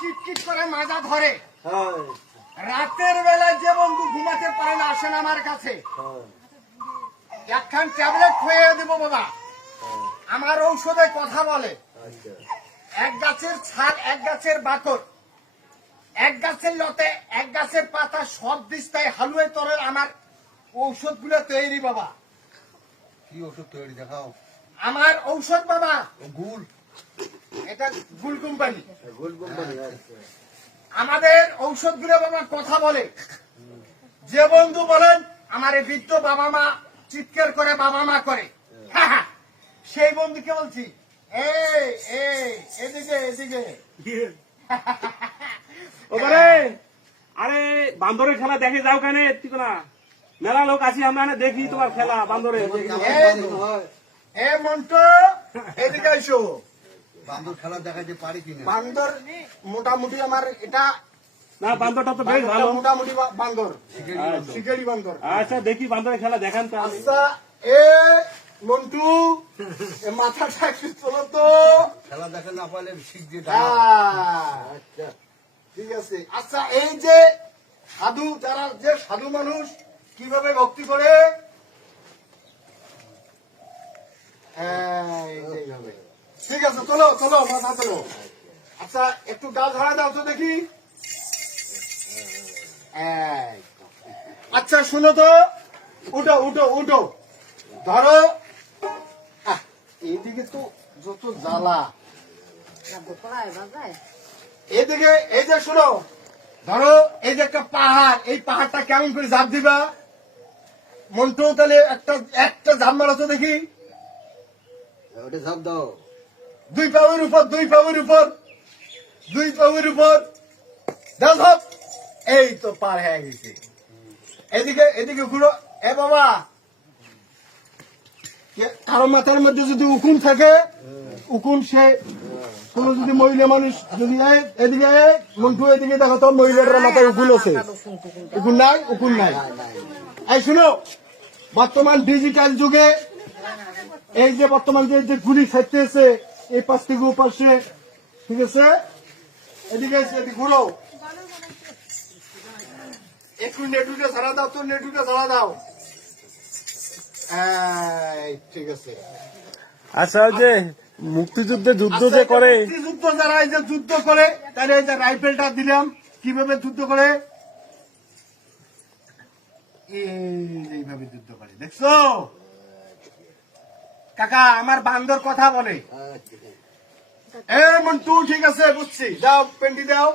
কিটকিট করে মাজা ধরে, রাতের বেলায় যে বন্ধু ঘুমাতে পারে না আসেন আমার কাছে, একখান ট্যাবলেট খুঁয়ে দেবো বাবা। আমার ঔষধে কথা বলে, এক গাছের ছাল, এক গাছের বাকর, এক গাছের লতে, এক গাছের পাতা, সব দিস্তায় হালুয়ে তরে আমার ঔষধ গুলো তৈরি বাবা। কি ওষুধ তৈরি দেখাও? আমার ঔষধ বাবা গুল, এটা গুল কোম্পানি। গুল কোম্পানি। আমাদের ঔষধ গুলো বাবা কথা বলে। যে বন্ধু বলেন আমার এই বৃদ্ধ বাবা মা চিৎকার করে বাবা মা করে, সেই বন্ধুকে বলছি এদিকে এদিকে। আরে বান্দরের খেলা দেখে যাও কেন? না মেলা লোক আছি আমরা দেখি তোমার খেলা বান্দরে। এ মন্টু এদিকে আইসো। বান্দর খেলা দেখাতে পারি কিনা? বান্দর মোটামুটি আমার এটা না, বান্দরটা তো বেশ ভালো, মোটামুটি বান্দর, শিকারি বান্দর। আচ্ছা দেখি বান্দরের খেলা দেখান তো। আচ্ছা এ মন্টু মাথাটা একটু চলো তো। খেলা দেখা না পারলে শিখ দিয়ে আচ্ছা ঠিক আছে। আচ্ছা এই যে সাধু, যারা যে সাধু মানুষ কিভাবে ভক্তি করে, এইভাবে। ঠিক আছে চলো চলো মাথা চলো। আচ্ছা একটু গা ঝাড়া দাও তো দেখি। আচ্ছা শুনো তো, উঠো উঠো উঠো, ধরো। এইদিকে তো যত জ্বালা, এদিকে এই যে শুনো, ধরো এই যে একটা পাহাড়, এই পাহাড়টা কেমন করে ঝাঁপ দিবা? মন্টু তাহলে একটা একটা ঝাঁপ মারো তো দেখি। ওটা ঝাঁপ দাও। দুই পাউয়ের উপর, দুই পাউয়ের উপর, দুই পাউয়ের উপর দাও ঝাঁপ। এই তো পার হয়ে গেছে। এদিকে এদিকে ঘুরো। এ বাবা, কারো মাথার মধ্যে যদি উকুন থাকে, উকুন সে কোন যদি মহিলা মানুষ যদি এদিকে মন্টু এদিকে দেখো তো, মহিলার মাথায় উকুন আছে? উকুন নাই, উকুন নাই। এই শুনো, বর্তমান ডিজিটাল যুগে এই যে বর্তমান যে গুলি ছাড়তেছে এই পাশ থেকে ও পাশে, ঠিক আছে? এদিকে এদিকে ঘুরো। একটু নেটুটা ছাড়া দাও তো, নেটুটা ছাড়া দাও। ঠিক আছে। আচ্ছা ওই যে মুক্তিযুদ্ধে যুদ্ধ যে করে, মুক্তিযুদ্ধ যারা এই যে যুদ্ধ করে, তাহলে এই যে রাইফেলটা দিলাম, কিভাবে যুদ্ধ করে, এইভাবে যুদ্ধ করে, দেখছো কাকা? আমার বান্দর কথা বলে। এ মন্টু ঠিক আছে বুঝছি, যাও পেন্টি দাও।